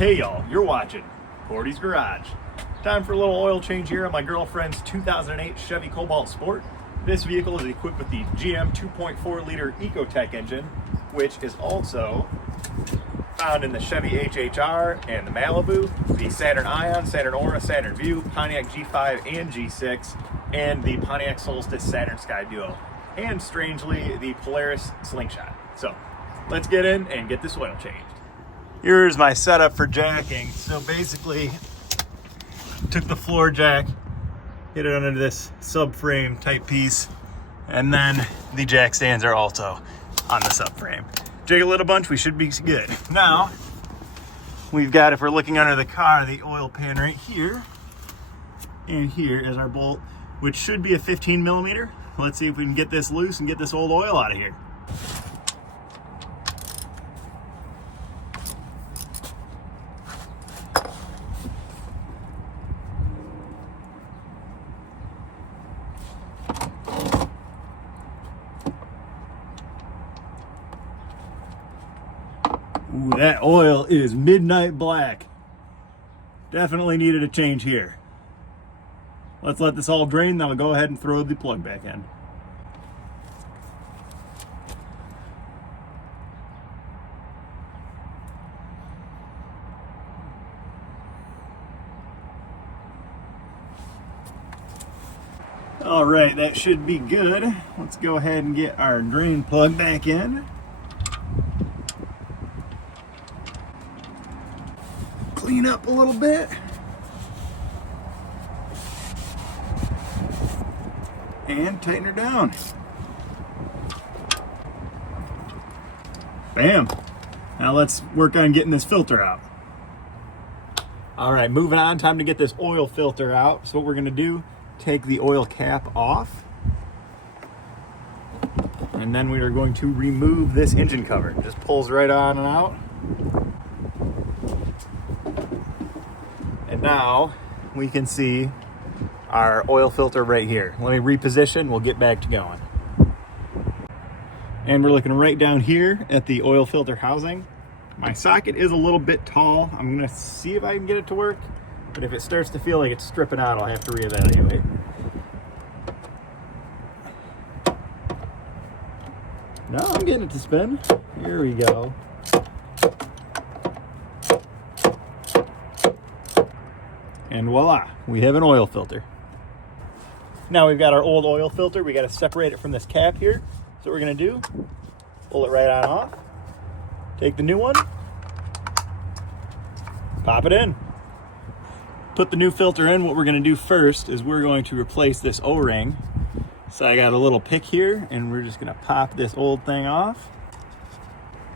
Hey y'all, you're watching Portie's Garage. Time for a little oil change here on my girlfriend's 2008 Chevy Cobalt Sport. This vehicle is equipped with the GM 2.4 liter EcoTec engine, which is also found in the Chevy HHR and the Malibu, the Saturn Ion, Saturn Aura, Saturn View, Pontiac G5 and G6, and the Pontiac Solstice Saturn Sky Duo, and strangely, the Polaris Slingshot. So let's get in and get this oil changed. Here's my setup for jacking. So basically, took the floor jack, hit it under this subframe type piece, and then the jack stands are also on the subframe. Jiggle it a bunch, we should be good. Now, we've got, if we're looking under the car, the oil pan right here, and here is our bolt, which should be a 15 millimeter. Let's see if we can get this loose and get this old oil out of here. Ooh, that oil is midnight black. Definitely needed a change here. Let's let this all drain, then I'll go ahead and throw the plug back in. All right, that should be good. Let's go ahead and get our drain plug back in. Clean up a little bit. And tighten her down. Bam. Now let's work on getting this filter out. All right, moving on, time to get this oil filter out. So what we're gonna do, take the oil cap off. And then we are going to remove this engine cover. It just pulls right on and out. And now we can see our oil filter right here. Let me reposition, we'll get back to going. And we're looking right down here at the oil filter housing. My socket is a little bit tall. I'm gonna see if I can get it to work, but if it starts to feel like it's stripping out, I'll have to reevaluate. No, I'm getting it to spin. Here we go. And voila, we have an oil filter. Now we've got our old oil filter. We got to separate it from this cap here. So what we're going to do, pull it right on off. Take the new one, pop it in. Put the new filter in. What we're going to do first is we're going to replace this O-ring. So I got a little pick here, and we're just going to pop this old thing off,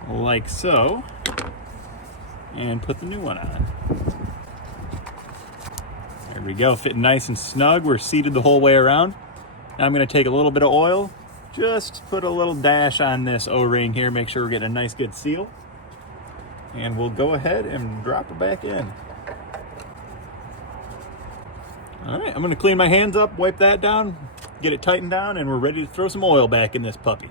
like so, and put the new one on. There we go, fitting nice and snug. We're seated the whole way around. Now I'm gonna take a little bit of oil, just put a little dash on this O-ring here, make sure we're getting a nice good seal. And we'll go ahead and drop her back in. All right, I'm gonna clean my hands up, wipe that down, get it tightened down, and we're ready to throw some oil back in this puppy.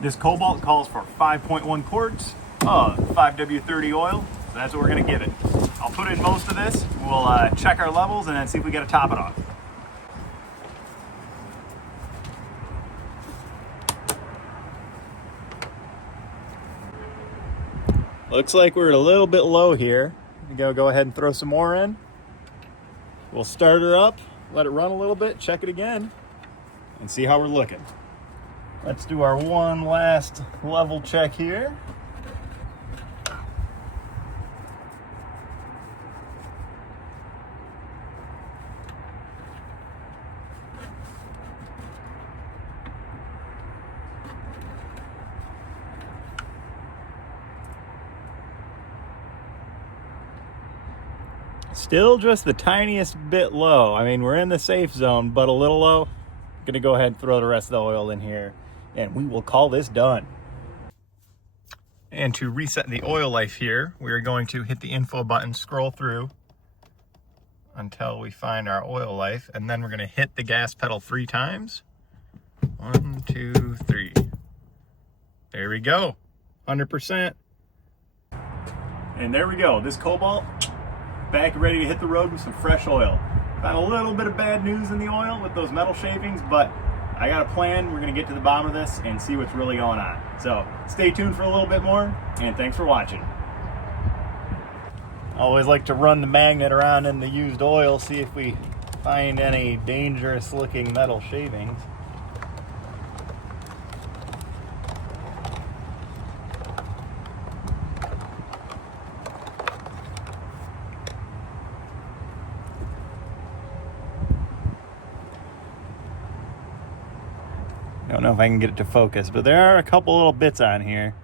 This Cobalt calls for 5.1 quarts of 5W30 oil, so that's what we're gonna give it. I'll put in most of this, we'll check our levels and then see if we got to top it off. Looks like we're a little bit low here. Go ahead and throw some more in. We'll start her up, let it run a little bit, check it again, and see how we're looking. Let's do our one last level check here. Still just the tiniest bit low. I mean, we're in the safe zone, but a little low. I'm gonna go ahead and throw the rest of the oil in here, and we will call this done. And to reset the oil life here, we are going to hit the info button, scroll through until we find our oil life, and then we're gonna hit the gas pedal 3 times. 1, 2, 3. There we go, 100%. And there we go. This Cobalt back ready to hit the road with some fresh oil. Found a little bit of bad news in the oil with those metal shavings, but I got a plan. We're going to get to the bottom of this and see what's really going on. So stay tuned for a little bit more, and thanks for watching. I always like to run the magnet around in the used oil, see if we find any dangerous looking metal shavings. I don't know if I can get it to focus, but there are a couple little bits on here.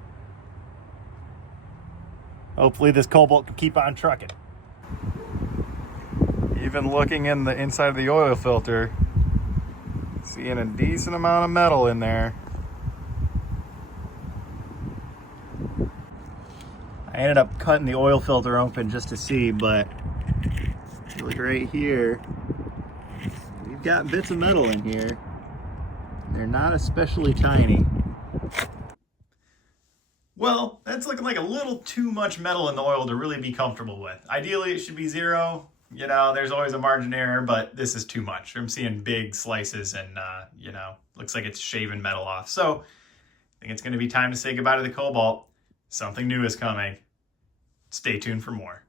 Hopefully this Cobalt can keep on trucking. Even looking in the inside of the oil filter, seeing a decent amount of metal in there. I ended up cutting the oil filter open just to see, but look right here. We've got bits of metal in here. They're not especially tiny. Well, that's looking like a little too much metal in the oil to really be comfortable with. Ideally, it should be 0. You know, there's always a margin of error, but this is too much. I'm seeing big slices and, you know, looks like it's shaving metal off. So I think it's going to be time to say goodbye to the Cobalt. Something new is coming. Stay tuned for more.